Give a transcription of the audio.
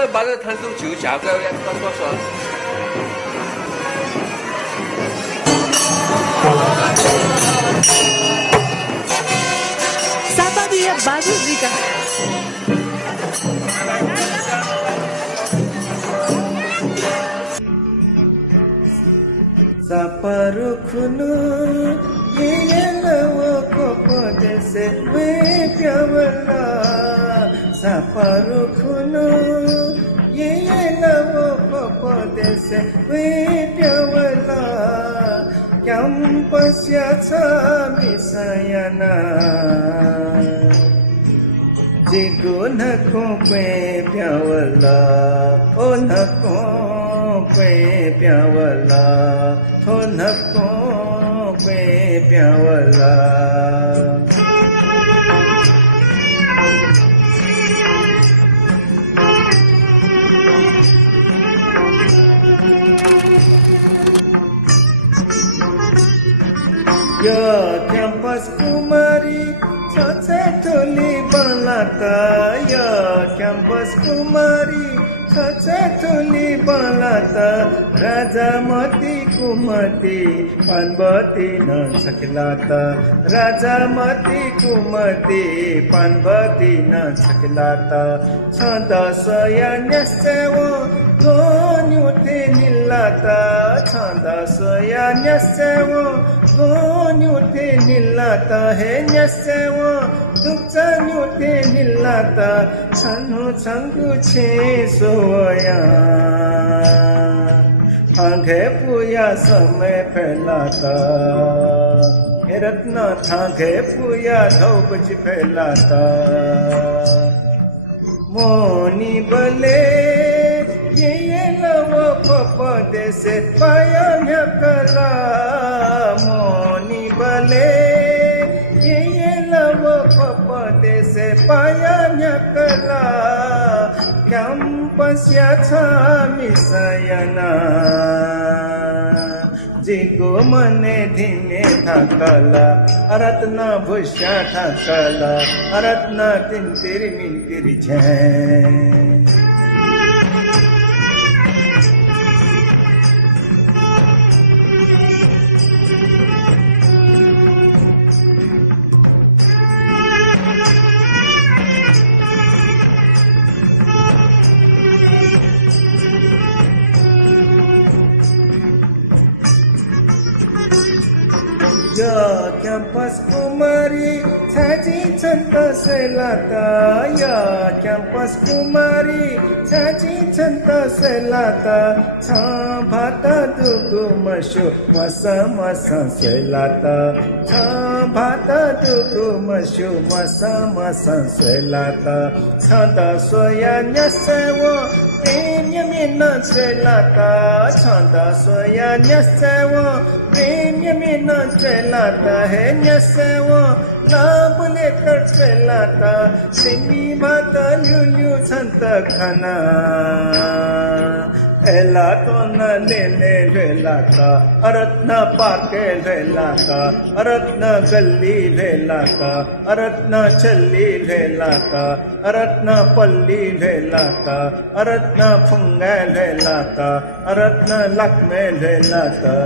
个把那个弹珠球夹过来，刷刷刷。Sapato ya bagus Dika. Saparu khunu yelawo kopode se we pyawala Saparu khunu yelawo kopode se we pyawala Kyampasya chamisayana Jigo nakko kwe pyawala O nakko kwe pyawala Tho nakko kwe pyawala Yo campus kumari Chacha tholi balata Yo campus kumari Chacha tholi balata Raja mati kumati Panbati na saklata Raja mati kumati Panbati na saklata Chanda saya nyasewo Gonyute nilata Chanda saya nyasewo Gonyute nilata He nyasewo Dukcha nyute nilata Chanu changu che soya Thanghe puya samay phailata He ratna thanghe puya dhaupaj phailata Moni bale Ye lavo papade se paya nyakala Moni bale Ye lavo papade se paya nyakala Kyampasya chamisayana Jigo mane dhime thakala Aratna bhusha thakala Aratna tintir mintir jai Ya campus kumari Chaji chanta selata Ya campus kumari Chaji chanta selata Chambhata dugu mashu Masa masa selata Chambhata dugu mashu Masa masa selata Chanda soya nyasewo Premyamena selata Chanda soya nyasewo Premyamena selata He nyasewo Labule kar selata Simi mata lulu chanta khana Elato na lene relata Aratna parke relata Aratna galli relata Aratna challi relata Aratna palli relata Aratna funga relata Aratna lakme relata